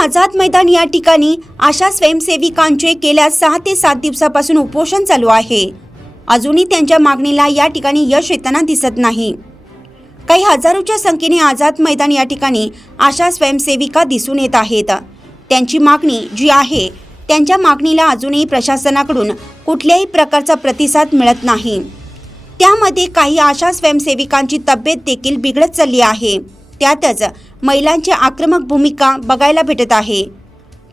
आझाद मैदान या ठिकाणी आशा स्वयंसेविकांचे गेल्या सहा ते सात दिवसापासून उपोषण चालू आहे. अजूनही त्यांच्या मागणीला या ठिकाणी यश येताना दिसत नाही. काही हजारोच्या संख्येने आझाद मैदान या ठिकाणी आशा स्वयंसेविका दिसून येत आहेत. त्यांची मागणी जी आहे त्यांच्या मागणीला अजूनही प्रशासनाकडून कुठल्याही प्रकारचा प्रतिसाद मिळत नाही. त्यामध्ये काही आशा स्वयंसेविकांची तब्येत देखील बिघडत चालली आहे. त्यातच महिलांची आक्रमक भूमिका बघायला भेटत आहे.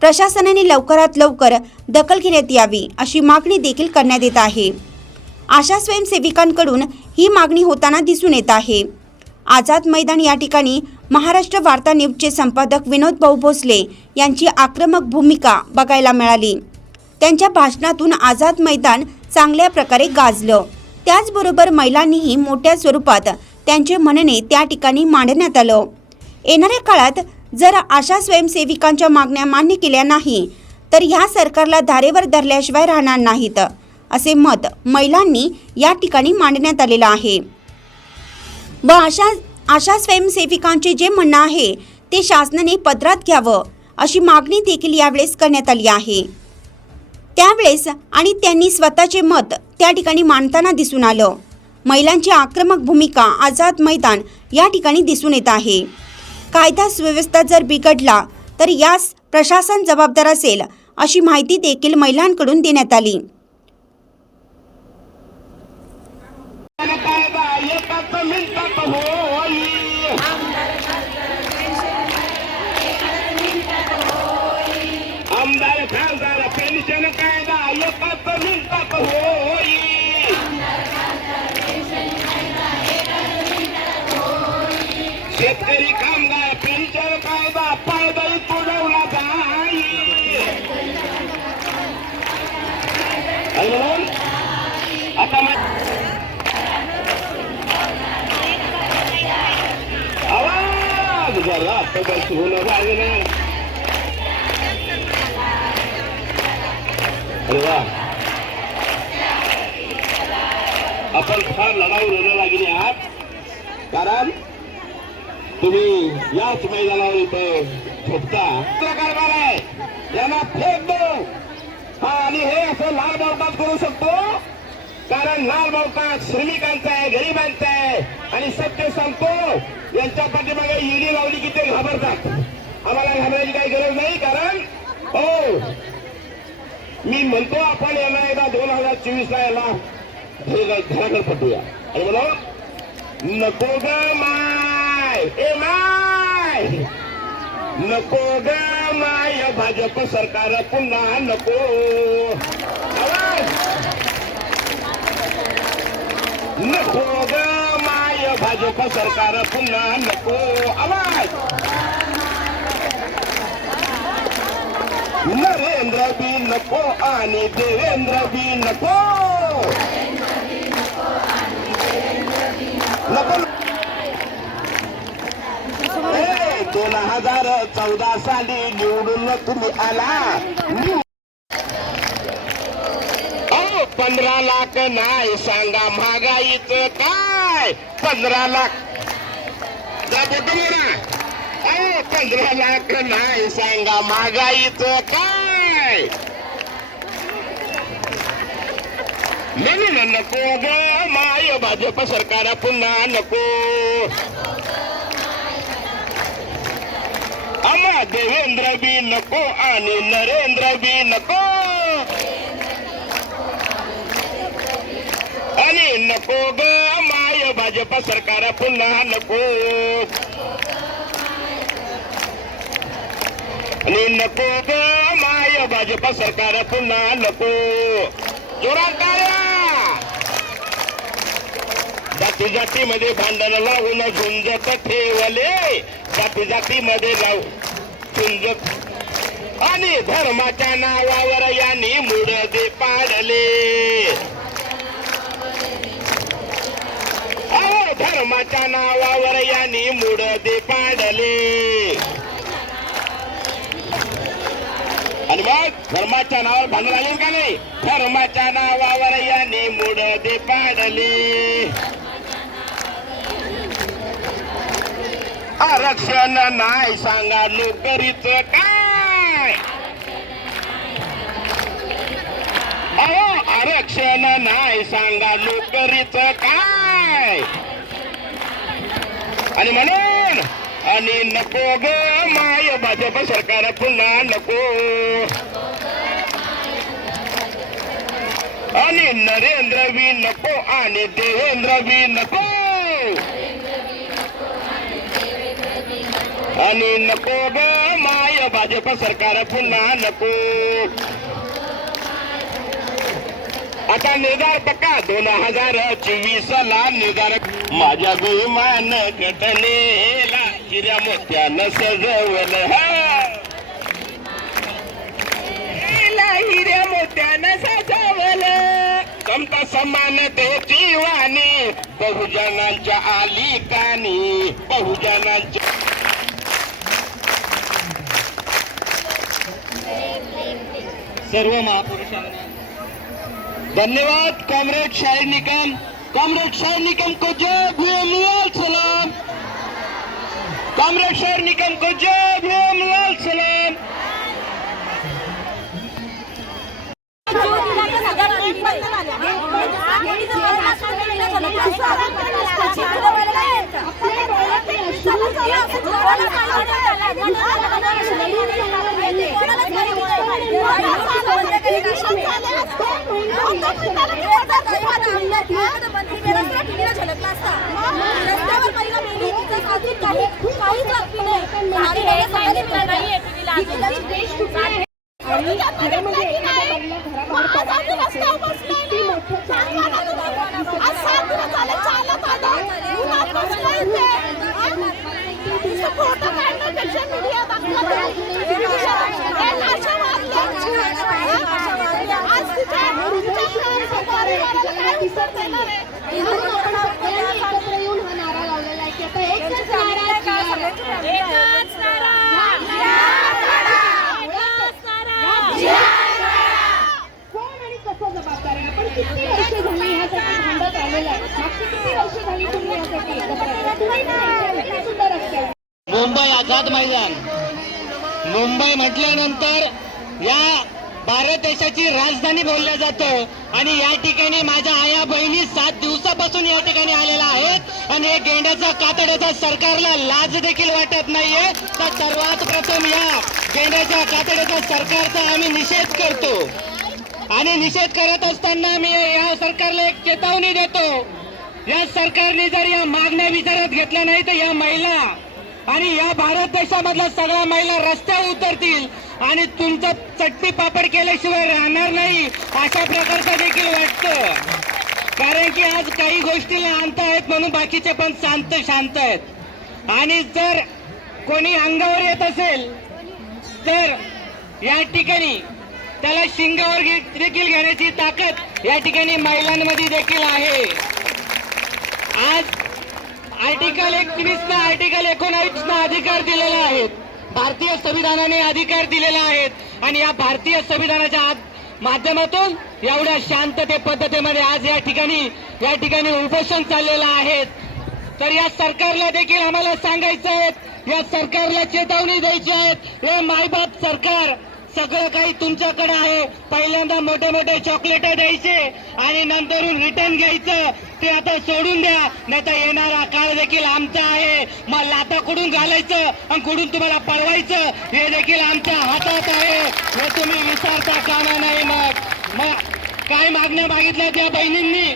प्रशासनाने लवकरात लवकर दखल घेण्यात यावी अशी मागणी देखील करण्यात येत आहे. आशा स्वयंसेविकांकडून ही मागणी होताना दिसून येत आहे. आझाद मैदान या ठिकाणी महाराष्ट्र वार्ता न्यूजचे संपादक विनोद भाऊ भोसले यांची आक्रमक भूमिका बघायला मिळाली. त्यांच्या भाषणातून आझाद मैदान चांगल्या प्रकारे गाजलं. त्याचबरोबर महिलांनीही मोठ्या स्वरूपात त्यांचे म्हणणे त्या ठिकाणी मांडण्यात आलं. येणाऱ्या काळात जर आशा स्वयंसेविकांच्या मागण्या मान्य केल्या नाही तर ह्या सरकारला धारेवर धरल्याशिवाय राहणार नाहीत असे मत महिलांनी या ठिकाणी मांडण्यात आलेलं आहे. व अशा आशा स्वयंसेविकांचे जे म्हणणं आहे ते शासनाने पत्रात घ्यावं अशी मागणी देखील यावेळेस करण्यात आली आहे. त्यावेळेस आणि त्यांनी स्वतःचे मत त्या ठिकाणी मांडताना दिसून आलं. महिलांची आक्रमक भूमिका आझाद मैदान या ठिकाणी दिसून येत आहे. कायदा सुव्यवस्था जर बिघडला तर यास प्रशासन जबाबदार असेल अशी माहिती देखील महिलांकडून देण्यात आली. अरे वा आपण फार लढाऊ लढा लागली आहात कारण तुम्ही याच मैदानावर इथे झोपता. कारभार आहे. यांना फेक दो हा आणि हे असं लाल बावटात करू शकतो. कारण लाल बावटात श्रमिकांचा आहे गरिबांचा आहे. आणि सत्य सांगतो यांच्या पाठीमागे ईडी लावली की ते घाबरतात. आम्हाला घाबरायची काही गरज नाही कारण हो मी म्हणतो आपण याला एकदा दोन हजार चोवीस ला याला हे घराकडे पटूया आणि म्हणून नको ग माय ए माय नको ग माय भाजप सरकार पुन्हा नको आवाज नको ग माय भाजप सरकार पुन्हा नको. आवाज! नरेंद्र बी नको आणि देवेंद्र बी नको नको दोन हजार चौदा साली निवडून तुम्ही आला. पंधरा लाख नाही सांगा महागाईच काय? पंधरा लाख. अहो पंधरा लाख नाही सांगा महागाईच काय? म्हणून नको ग माय भाजप सरकार पुन्हा नको. आम्हा देवेंद्र बी नको आणि नरेंद्र बी नको आणि नको ग माय भाजप सरकार पुन्हा नको. आणि नको ग माय भाजप सरकार पुन्हा नको. जोरात टाळ्या जाती जातीमध्ये भांडण लावून झुंजत ठेवले. जाती जातीमध्ये लावून झुंजत. आणि धर्माच्या नावावर यांनी मुडदे पाडले. धर्माच्या नावावर यांनी मुडदे पाडले. आणि मग धर्माच्या नावावर भांडण आले का नाही? धर्माच्या नावावर यांनी मुडदे पाडले. आरक्षण नाही सांगा नोकरीच काय? अहो आरक्षण नाही सांगा नोकरीच काय? आणि म्हणून आणि नको ग माय भाजप सरकार पुन्हा नको. आणि नरेंद्र बी नको आणि देवेंद्र बी नको. आणि नको ग माय भाजप सरकार पुन्हा नको. आता निर्धार पक्का दोन हजार चोवीस ला निर्धारक माझ्या विमान घटनेला हिऱ्या मोत्यानं सजवलं हिऱ्या मोत्यानं सजवलं. समता समानतेची वाणी बहुजनांच्या आली कानी बहुजनांच्या सर्व महापुरुषांना धन्यवाद. कॉम्रेड शाहीर निकम. कॉम्रेड शाहीर निकम को जय भीम लाल सलाम कॉम्रेड शाहीर निकम को जय फोटो काढण्यापेक्षा मीडिया आज तिच्या काय उत्तर देणार आहे एकत्र येऊन हा नारा लावलेला आहे की आता एकच नारा एकच नारा कोण आणि कसं जबाबदार आहे आपण किती वर्ष झाली ह्यासाठी भांडत आलेलो आहे मागची किती वर्ष झाली तुम्ही ह्यासाठी तुम्ही नाही, किती सुंदर असते मुंबई आझाद मैदान. मुंबई म्हटल्यानंतर या भारत देशाची राजधानी बोलल्या जातं आणि या ठिकाणी माझ्या आया बहिणी सात दिवसापासून या ठिकाणी आलेल्या आहेत आणि हे गेंड्याचा कातड्याचा सरकारला लाज देखील वाटत नाहीये. तर सर्वात प्रथम या गेंड्याच्या कातड्याचा सरकारचा आम्ही निषेध करतो. आणि निषेध करत असताना मी या सरकारला एक चेतावणी देतो. या सरकारने जर या मागण्या विचारात घेतल्या नाही तर या महिला आणि या भारत देशामधल्या सगळ्या महिला रस्त्यावर उतरतील आणि तुमचं चटणी पापड केल्याशिवाय राहणार नाही अशा प्रकारचं देखील वाटतं. कारण की आज काही गोष्टीला अंत आहेत म्हणून बाकीचे पण शांत शांत आहेत. आणि जर कोणी अंगावर येत असेल तर या ठिकाणी त्याला शिंगावर देखील घेण्याची ताकद या ठिकाणी महिलांमध्ये देखील आहे. आज आर्टिकल एकवीस ना आर्टिकल एकोणावीस ना अधिकार दिलेला आहेत भारतीय संविधानाने अधिकार दिलेला आहेत आणि या भारतीय संविधानाच्या माध्यमातून एवढ्या शांतते पद्धतीमध्ये आज या ठिकाणी या ठिकाणी उपोषण चाललेलं आहे. तर या सरकारला देखील आम्हाला सांगायचं आहे. या सरकारला चेतावणी द्यायची आहेत हे मायबाप सरकार सगळं काही तुमच्याकडे आहे. पहिल्यांदा मोठे मोठे चॉकलेट द्यायचे आणि नंतरून रिटर्न घ्यायचं. ते आता सोडून द्या. नाही तर येणारा काळ देखील आमचा आहे. मग लाता कुठून घालायचं आणि कुठून तुम्हाला पळवायचं हे देखील आमच्या हातात आहे. हे तुम्ही विचारता कामा नाही मग. मग काय मागण्या मागितल्या त्या बहिणींनी?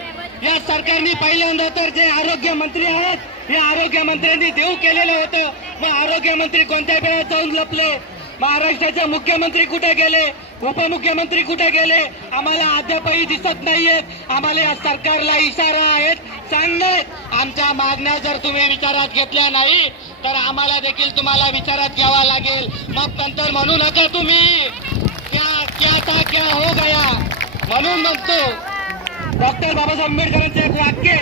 या सरकारने पहिल्यांदा तर जे आरोग्य मंत्री आहेत या आरोग्य मंत्र्यांनी देऊ केलेलं होतं. मग आरोग्य मंत्री कोणत्या वेळात जाऊन लपले? महाराष्ट्राचे मुख्यमंत्री कुठे गेले? उपमुख्यमंत्री कुठे गेले? आम्हाला अद्यापही दिसत नाहीयेत. आम्हाला या सरकारला इशारा आहेत. सांगणे आमच्या मागण्या जर तुम्ही विचारात घेतल्या नाही तर आम्हाला देखील तुम्हाला विचारात घ्यावा लागेल. मग नंतर म्हणू नका तुम्ही. क्या क्या था क्या हो गया? म्हणून म्हणतो डॉक्टर बाबासाहेब आंबेडकरांचे एक वाक्य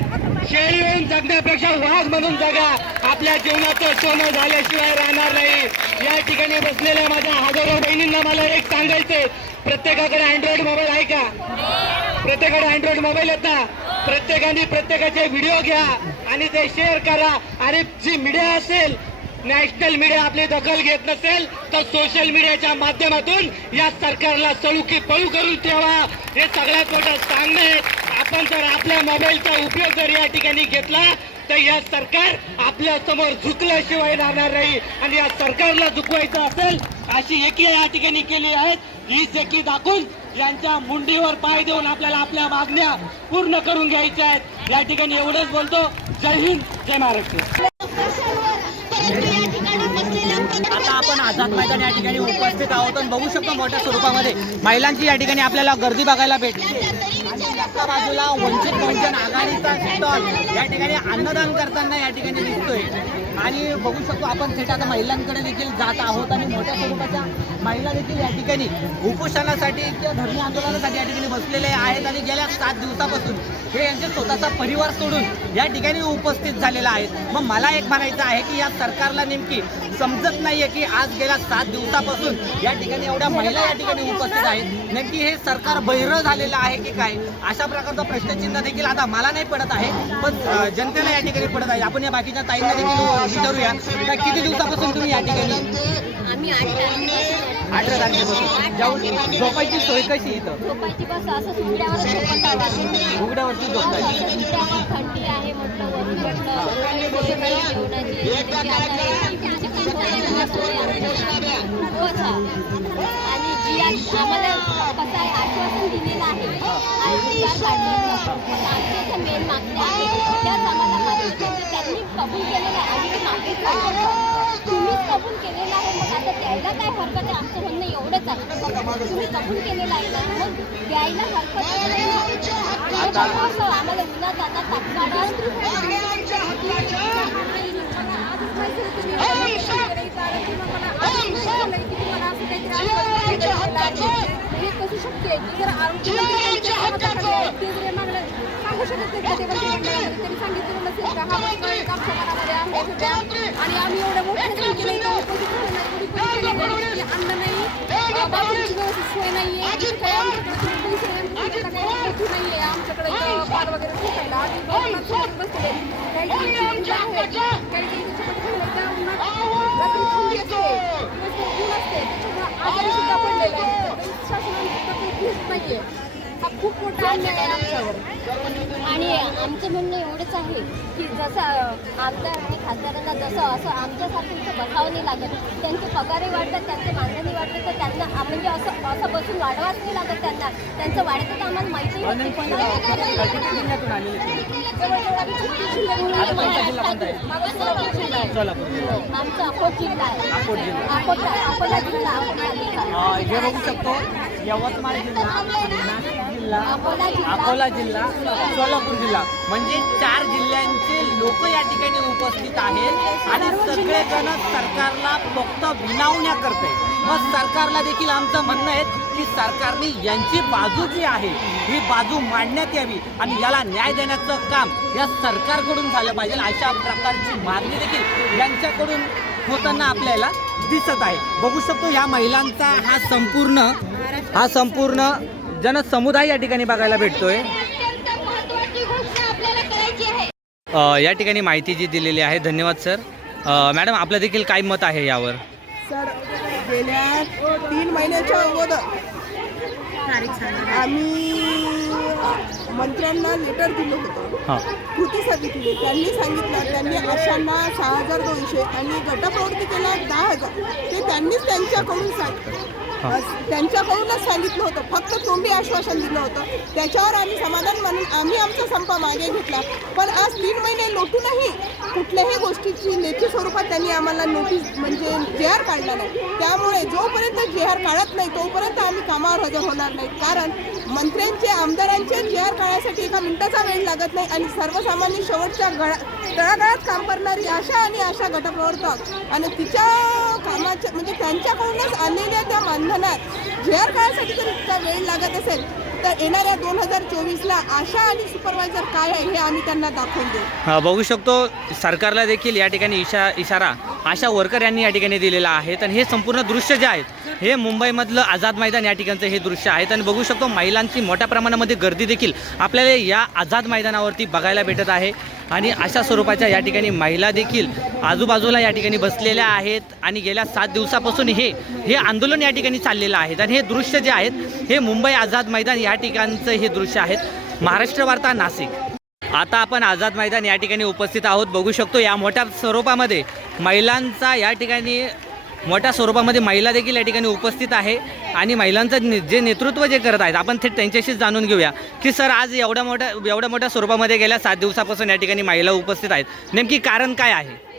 शेळी होऊन जगण्यापेक्षा वाघ म्हणून जगा. आपल्या जीवनाचं सोनं झाल्याशिवाय राहणार नाही. या ठिकाणी बसलेल्या माझ्या हजारो बहिणींना मला एक सांगायचंय प्रत्येकाकडे अँड्रॉइड मोबाईल आहे का? प्रत्येकाकडे अँड्रॉइड मोबाईल येतात प्रत्येकाने प्रत्येकाचे व्हिडिओ घ्या आणि ते शेअर करा. आणि जी मीडिया असेल नॅशनल मीडिया आपली दखल घेत नसेल तर सोशल मीडियाच्या माध्यमातून या सरकारला सळुकी पळू करून ठेवा. हे सगळ्यात मोठं सांगणं आहे. आपण जर आपल्या मोबाईलचा उपयोग जर या ठिकाणी घेतला तर या सरकार आपल्यासमोर झुकल्याशिवाय राहणार नाही. आणि या सरकारला झुकवायचं असेल अशी एकी या ठिकाणी केली आहेत ही एकी दाखवून यांच्या मुंडीवर पाय देऊन आपल्याला आपल्या मागण्या पूर्ण करून घ्यायच्या आहेत. या ठिकाणी एवढंच बोलतो. जय हिंद जय महाराष्ट्र. आता आपण आझाद मैदान या ठिकाणी उपस्थित आहोत आणि बघू शकतो मोठ्या स्वरूपामध्ये महिलांची या ठिकाणी आपल्याला गर्दी बघायला भेटते. एका बाजूला वंचित बहुजन आघाडीचा स्टॉल या ठिकाणी अन्नदान करताना या ठिकाणी दिसतोय. आणि बघू शकतो आपण थेट आता महिलांकडे देखील जात आहोत आणि मोठ्या स्वरूपाच्या महिला देखील या ठिकाणी उपोषणासाठी किंवा धरणे आंदोलनासाठी या ठिकाणी बसलेले आहेत आणि गेल्या सात दिवसापासून हे यांचे स्वतःचा परिवार सोडून या ठिकाणी उपस्थित झालेला आहेत. मग मला एक म्हणायचं आहे की या सरकारला नेमकी समजत नाहीये की आज गेल्या सात दिवसापासून या ठिकाणी एवढ्या महिला या ठिकाणी उपस्थित आहेत. नेमकी हे सरकार बहिरं झालेलं आहे की काय? अशा प्रकारचं प्रश्नचिन्ह देखील आता मला नाही पडत आहे पण जनतेला या ठिकाणी पडत आहे. आपण या बाकीच्या ताईंना देखील विचारूया का किती दिवसापासून तुम्ही या ठिकाणी? आम्ही आठ तारखेपासून अठरा तारखेपासून. जाऊन झोपायची सोय कशी इथं? झोपायची बस असं उघड्यावरती झोपताय थंडी आहे म्हटलं हा. आणि जी आम्हाला कसं आहे आश्वासन दिलेलं आहे काढण्याचं आमच्या मेन मागण्या आहेत त्याच आम्हाला माहिती त्यांनी कबूल केलेलं आहे आम्ही ते तुम्हीच कबूल केलेलं आहे मग आता द्यायला काय हरकत आहे आमचं म्हणणं एवढंच आहे तुम्ही कबूल केलेलं आहे ना मग द्यायला हरकत नाही असं आम्हाला उन्हात जाता हे की जर आरोग्य सांगू शकत नाही कधी कधी त्यांनी सांगितलेलं नसेल का? हा प्रश्न एक आमच्या मनामध्ये आहे सध्या. आणि आम्ही एवढ्या मोठ्या संख्येने अन्न नाही. बाथरूमची व्यवस्थित सोय नाही आमच्याकडे नाही आहे. पार वगैरे बसलेले काही काही असते. दिवसभर ऊन असते त्याच्यामुळे आजारी सुद्धा पडलेले आहेत शासनाने सुद्धा काही घेत नाहीये. हा खूप मोठा अन्याय आहे आमच्यावर. आणि आमचं म्हणणं एवढंच आहे की जसं आमदार आणि खासदारांना जसं असं आमच्यासारखं इथं बसावं नाही लागत. त्यांचे पगारही वाढतात त्यांचे मानधनही वाढतात तर त्यांना म्हणजे असं असं बसून वाढवाच नाही लागत त्यांना. त्यांचं वाढतं तर आम्हाला माहिती आता जिल्हा कोणता आहे सोलापूर आमचा अकोट जिल्हा. अकोट अ, हे बघू शकतो. यवतमाळ जिल्हा. जिल्हा अकोला जिल्हा. जिल्हा सोलापूर जिल्हा. म्हणजे चार जिल्ह्यांचे लोक या ठिकाणी उपस्थित आहेत आणि सगळेजण सरकारला फक्त विनावण्या करते मग सरकारला देखील आमचं म्हणणं आहे की सरकारने यांची बाजू जी आहे ही बाजू मांडण्यात यावी आणि याला न्याय देण्याचं काम या सरकारकडून झालं पाहिजे. अशा प्रकारची मागणी देखील यांच्याकडून होताना आपल्याला दिसत आहे. बघू शकतो या महिलांचा हा संपूर्ण हा संपूर्ण जनसमुदाय या ठिकाणी बघायला भेटतोय. या ठिकाणी माहिती जी दिलेली आहे धन्यवाद सर. मॅडम आपलं देखील काय मत आहे यावर? सर गेल्या तीन महिन्याच्या अगोदर आम्ही मंत्र्यांना लेटर दिलं होतं. हां. कृतीसाठी दिली त्यांनी सांगितलं त्यांनी आशांना सहा हजार दोनशे आणि गटप्रवृत्ती केला दहा हजार. ते त्यांनीच त्यांच्याकडून सांग त्यांच्याकडूनच सांगितलं होतं. फक्त तोंडी आश्वासन दिलं होतं. त्याच्यावर आम्ही समाधान मानून आम्ही आमचा संप मागे घेतला. पण आज तीन महिने लोटूनही कुठल्याही गोष्टीची लेखी स्वरूपात त्यांनी आम्हाला नोटीस म्हणजे जे आर काढला नाही. त्यामुळे जोपर्यंत जे आर काढत नाही तोपर्यंत आम्ही कामावर हजर होणार नाही. कारण मंत्र्यांचे आमदारांचे जे आर काढण्यासाठी एका मिनिटाचा वेळ लागत नाही आणि सर्वसामान्य शेवटच्या गळा तळागाळात काम करणारी आशा आणि आशा गटप्रवर्तक आणि तिच्या कामाच्या म्हणजे त्यांच्याकडूनच आलेल्या त्या मानधनात जे काळासाठी जर इतका वेळ लागत असेल तर येणाऱ्या दोन हजार चोवीसला आशा आणि सुपरवायझर काय आहे हे आम्ही त्यांना दाखवून देऊ. हा, बघू शकतो. सरकारला देखील या ठिकाणी इशा इशारा आशा वर्कर यांनी या ठिकाणी दिलेला आहे. तर हे संपूर्ण दृश्य जे आहेत हे मुंबईमधलं आझाद मैदान या ठिकाणचं हे दृश्य आहे आणि बघू शकतो महिलांची मोठ्या प्रमाणामध्ये गर्दी देखील आपल्याला या आझाद मैदानावरती बघायला भेटत आहे. आणि अशा स्वरूपाच्या या ठिकाणी महिला देखील आजूबाजूला या ठिकाणी बसलेल्या आहेत. आणि गेल्या सात दिवसापासून हे हे आंदोलन या ठिकाणी चाललेलं आहे. आणि हे दृश्य जे आहेत हे मुंबई आझाद मैदान या ठिकाणचं हे दृश्य आहेत. महाराष्ट्र वार्ता नाशिक. आता आपण आझाद मैदान या ठिकाणी उपस्थित आहोत. बघू शकतो या मोठ्या स्वरूपामध्ये महिलांचा या ठिकाणी मोठ्या स्वरूपामध्ये महिला देखील या ठिकाणी उपस्थित आहे. आणि महिलांचं ने- जे नेतृत्व जे करत आहेत आपण थेट त्यांच्याशीच जाणून घेऊया की सर आज एवढ्या मोठ्या एवढ्या मोठ्या स्वरूपामध्ये गेल्या सात दिवसापासून या ठिकाणी महिला उपस्थित आहेत. नेमकी कारण काय आहे?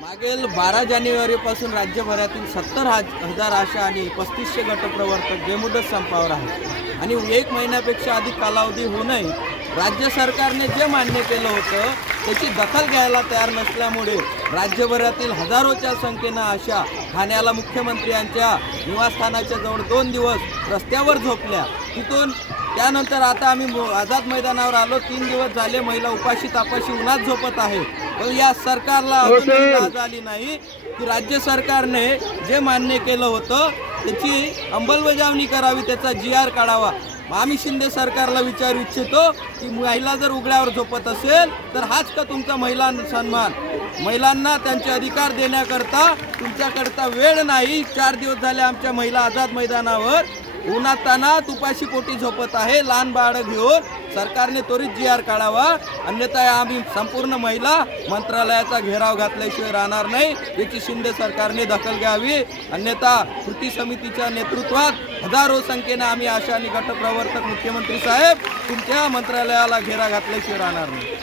मागील बारा जानेवारीपासून राज्यभरातील सत्तर हजार आशा आणि पस्तीसशे गटप्रवर्तक बेमुदत संपावर आहेत. आणि एक महिन्यापेक्षा अधिक कालावधी होऊनही राज्य सरकारने जे मान्य केलं होतं त्याची दखल घ्यायला तयार नसल्यामुळे राज्यभरातील हजारोच्या संख्येनं अशा ठाण्याला मुख्यमंत्र्यांच्या निवासस्थानाच्या जवळ दोन दिवस रस्त्यावर झोपल्या. तिथून त्यानंतर आता आम्ही आझाद मैदानावर आलो. तीन दिवस झाले महिला उपाशी तापाशी उन्हात झोपत आहे. पण या सरकारला अजूनही लाज आली नाही की राज्य सरकारने जे मान्य केलं होतं त्याची अंमलबजावणी करावी त्याचा जी आर काढावा. आम्ही शिंदे सरकारला विचारू इच्छितो की महिला जर उघड्यावर झोपत असेल तर हाच का तुमचा महिला सन्मान? महिलांना त्यांचे अधिकार देण्याकरता तुमच्याकरता वेळ नाही. चार दिवस झाले आमच्या महिला आझाद मैदानावर. उन्हात तुपाशी उपाशी पोटी झोपत आहे लहान बाळं घेऊन सरकारने त्वरित जी आर काढावा. अन्यथा आम्ही संपूर्ण महिला मंत्रालयाचा घेराव घातल्याशिवाय राहणार नाही. याची शिंदे सरकारने दखल घ्यावी. अन्यथा कृती समितीच्या नेतृत्वात हजारो संख्येने आम्ही आशा आणि गटप्रवर्तक मुख्यमंत्री साहेब तुमच्या मंत्रालयाला घेरा घातल्याशिवाय राहणार नाही.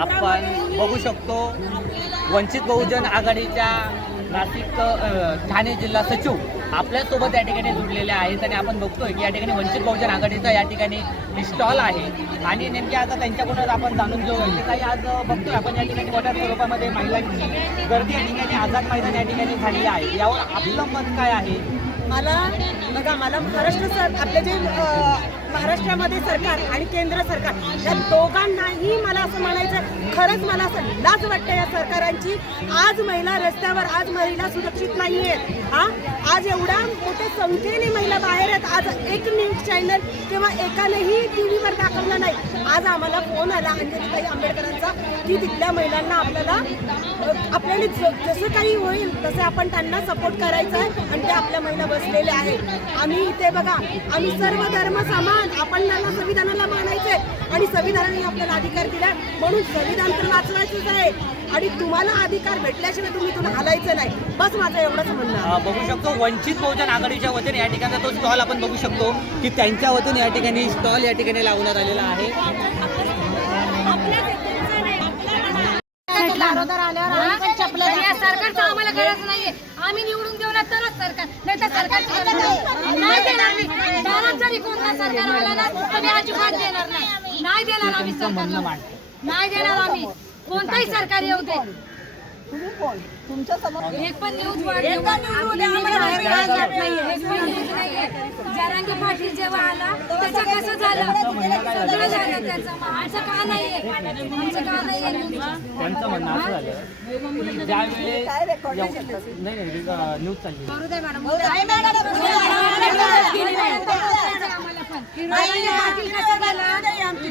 आपण बघू शकतो. वंचित बहुजन आघाडीच्या नाशिक ठाणे जिल्हा सचिव आपल्यासोबत या ठिकाणी जुडलेले आहेत आणि आपण बघतोय की या ठिकाणी वंचित बहुजन आघाडीचा या ठिकाणी स्टॉल आहे. आणि नेमके आता त्यांच्याकडूनच आपण जाणून घेऊ की काही आज बघतोय आपण या ठिकाणी मोठ्या स्वरूपामध्ये महिलांची गर्दी या ठिकाणी आझाद मैदान या ठिकाणी झालेली आहे. यावर आपलं मत काय आहे? मला बघा मला महाराष्ट्र सर आपले जे महाराष्ट्रामध्ये सरकार आणि केंद्र सरकार या दोघांनाही मला असं म्हणायचं खरंच मला असं लाज वाटतं या सरकारांची. आज महिला रस्त्यावर आज महिला सुरक्षित नाही आहेत हा? आज एवढ्या मोठ्या संख्येने महिला बाहेर आहेत. आज एक न्यूज चॅनल किंवा एकानेही टी व्हीवर दाखवलं नाही. आज आम्हाला फोन आला अंजलीताई आंबेडकरांचा की तिथल्या महिलांना आपल्याला आपल्याला जसं काही होईल तसं आपण त्यांना सपोर्ट करायचं आहे. आणि ते आपल्या महिला बसलेल्या आहेत. आम्ही इथे बघा आम्ही सर्व धर्म समान आपण त्यांना संविधानाला मानायचंय आणि संविधानाने आपल्याला अधिकार दिलाय म्हणून संविधान तर वाचवायचंच आहे. आणि तुम्हाला अधिकार भेटल्याशिवाय तुम्ही तुला हलायचं नाही. बस माझं एवढंच म्हणणं बघू शकतो. वंचित बहुजन आघाडीच्या वतीने या ठिकाणचा तो स्टॉल आपण बघू शकतो की त्यांच्या वतीने या ठिकाणी स्टॉल या ठिकाणी लावण्यात आलेला आहे. या सरकारचं आम्हाला गरज नाहीये. आम्ही निवडून देऊ ना तरच सरकार. नाही तर सरकार नाही देणार मी दारात जरी कोणता सरकार आला ना तर मी अजिबात देणार नाही. नाही देणार आम्ही सरकारला. नाही देणार आम्ही. कोणताही सरकार येऊ दे. एक पण न्यूज जरांगी पाटील जेव्हा आला त्याचं कसं झालं? सगळं झालं त्याचं. मग आमचं का नाहीये आमचं का नाहीये न्यूज त्यांचं म्हणणं असं झालं की ज्यावेळेस नाही नाही अ, न्यूज चालली. जरांगे पाटील कसा गेला.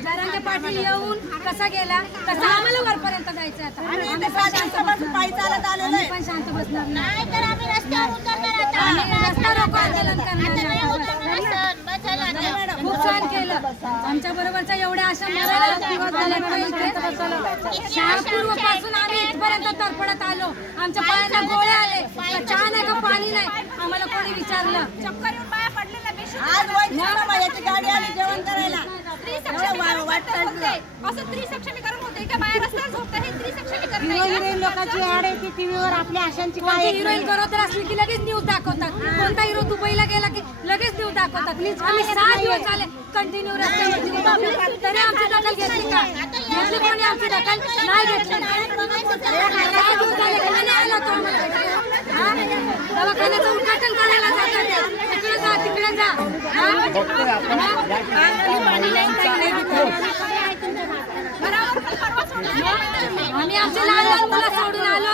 जरांगे पाटील येऊन कसा गेला? तसा आम्हाला वरपर्यंत जायचं आता. आम्ही पण शांत बसणार. आम्ही पण शांत बसणार नाही. तर आम्ही रस्त्यावर उतरणार आम्ही रस्ता रोको आंदोलन करणार खूप छान केलं. आमच्या बरोबरच्या एवढ्या इथे शहापूर्वपासून आम्ही इथपर्यंत तरफडत आलो. आमच्या पायांना गोळे आले. चहा नाही का पाणी नाही? आम्हाला कोणी विचारलं? चक्कर येऊन पाया पडलेला आज गाडी आली जेवण करायला. असं स्त्री सक्षमीकरण होते का बाहेर रस्त्यावर झोपतं हे स्त्री सक्षमीकरण नाही का? हिरोईन लोकांची ऍड आहे ती टीव्हीवर आपल्या आशांची काय हिरोईन करत असली की लगेच न्यूज दाखवतात. कोणता हिरो दुबईला गेला की लगेच न्यूज दाखवतात. आम्ही सहा दिवस झाले कंटिन्यू रस्त्यावरती तरी आमची दखल घेतली का? घेतली कोणी आमची दखल नाही घेतली? दिवस झाले आला आम्हाला? हा? दवाखान्याचं उद्घाटन करायला जातात या ठिकाणच्या महिलांचा आम्ही आमचे लहान लहान मुलं सोडून आलो.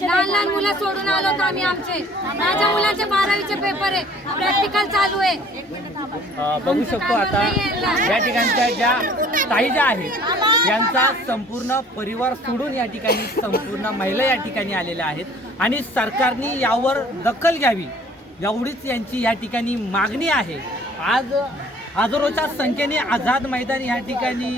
लहान लहान मुलं सोडून आलो आम्ही आमचे. माझ्या मुलांचे बारावीचे पेपर आहे. प्रॅक्टिकल चालू आहे. बघू शकतो आता या ठिकाणच्या ज्या ताई ज्या आहेत यांचा संपूर्ण परिवार सोडून या ठिकाणी संपूर्ण महिला या ठिकाणी आलेल्या आहेत. आणि सरकारने यावर दखल घ्यावी एवढीच यांची या ठिकाणी मागणी आहे. आज हजारोच्या संख्येने आझाद मैदान या ठिकाणी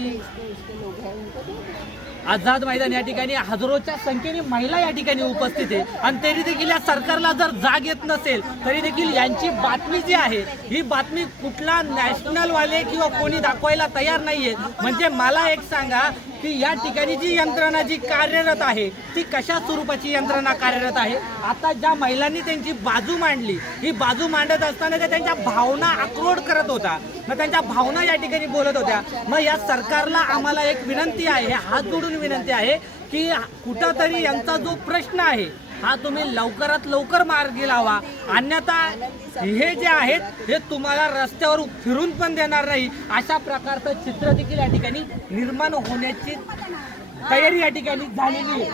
आझाद मैदान या ठिकाणी हजारोच्या संख्येने महिला या ठिकाणी उपस्थित आहे. आणि तरी देखील या सरकारला जर जाग येत नसेल तरी देखील यांची बातमी जी आहे ही बातमी कुठला नॅशनल वाले किंवा कोणी दाखवायला तयार नाहीये. म्हणजे मला एक सांगा की या ठिकाणी जी यंत्रणा जी कार्यरत आहे ती कशा स्वरूपाची यंत्रणा कार्यरत आहे? आता ज्या महिलांनी त्यांची बाजू मांडली ही बाजू मांडत असताना त्या त्यांच्या भावना आक्रोड करत होता मग त्यांच्या भावना या ठिकाणी बोलत होत्या. मग या सरकारला आम्हाला एक विनंती आहे हात जोडून विनंती आहे की कुठंतरी यांचा जो प्रश्न आहे हा तुम्ही लवकरात लवकर मार्गी लावा. अन्यथा हे जे आहेत हे तुम्हाला रस्त्यावर फिरून पण देणार नाही. अशा प्रकारचं चित्र देखील या ठिकाणी निर्माण होण्याची तयारी या ठिकाणी झालेली आहे.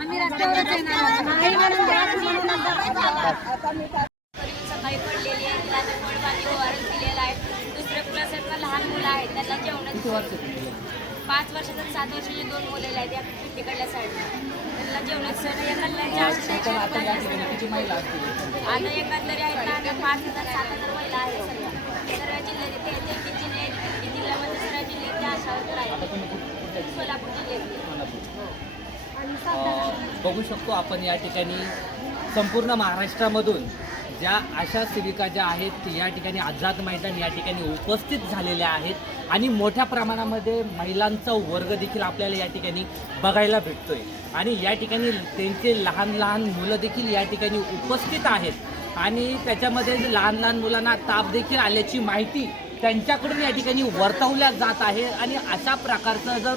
आम्ही रस्त्यावरच सकाळी पडलेली आहे तिला जवळ ओआरएस दिलेला आहे दुसऱ्या क्लासातला लहान मुलं आहेत त्यांना जेवणाची पाच वर्षाचा सात वर्षाची दोन मुलं आहेत या तिकडल्या साईडला त्यांना जेवणाची सोय या कल्याणच्या पण आता एकंदरी आहेत ना आता पाच हजार सात हजार महिला आहेत सगळ्या सर्व जिल्ह्यात ते ते जिल्हे जिल्ह्यामध्ये सर्व आहेत? सोलापूर जिल्ह्यातले अ, बघू शकतो आपण या ठिकाणी संपूर्ण महाराष्ट्रामधून ज्या आशा सेविका ज्या आहेत या ठिकाणी आझाद मैदान या ठिकाणी उपस्थित झालेल्या आहेत आणि मोठ्या प्रमाणामध्ये महिलांचा वर्ग देखील आपल्याला या ठिकाणी बघायला भेटतोय. आणि या ठिकाणी त्यांचे लहान लहान मुलं देखील या ठिकाणी उपस्थित आहेत. आणि त्याच्यामध्ये लहान लहान मुलांना ताप देखील आल्याची माहिती त्यांच्याकडून या ठिकाणी वर्तवल्या जात आहे. आणि अशा प्रकारचं जर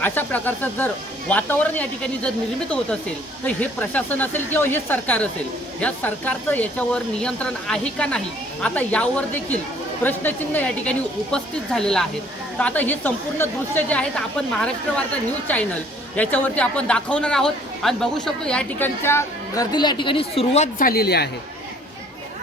अशा प्रकारचं जर वातावरण या ठिकाणी जर निर्मित होत असेल तर हे प्रशासन असेल किंवा हे सरकार असेल या सरकारचं याच्यावर नियंत्रण आहे का नाही? आता यावर देखील प्रश्नचिन्ह या ठिकाणी उपस्थित झालेलं आहे. तर आता हे संपूर्ण दृश्य जे आहेत आपण महाराष्ट्र वार्ता न्यूज चॅनल याच्यावरती आपण दाखवणार आहोत. आणि बघू शकतो या ठिकाणच्या गर्दीला या ठिकाणी सुरुवात झालेली आहे.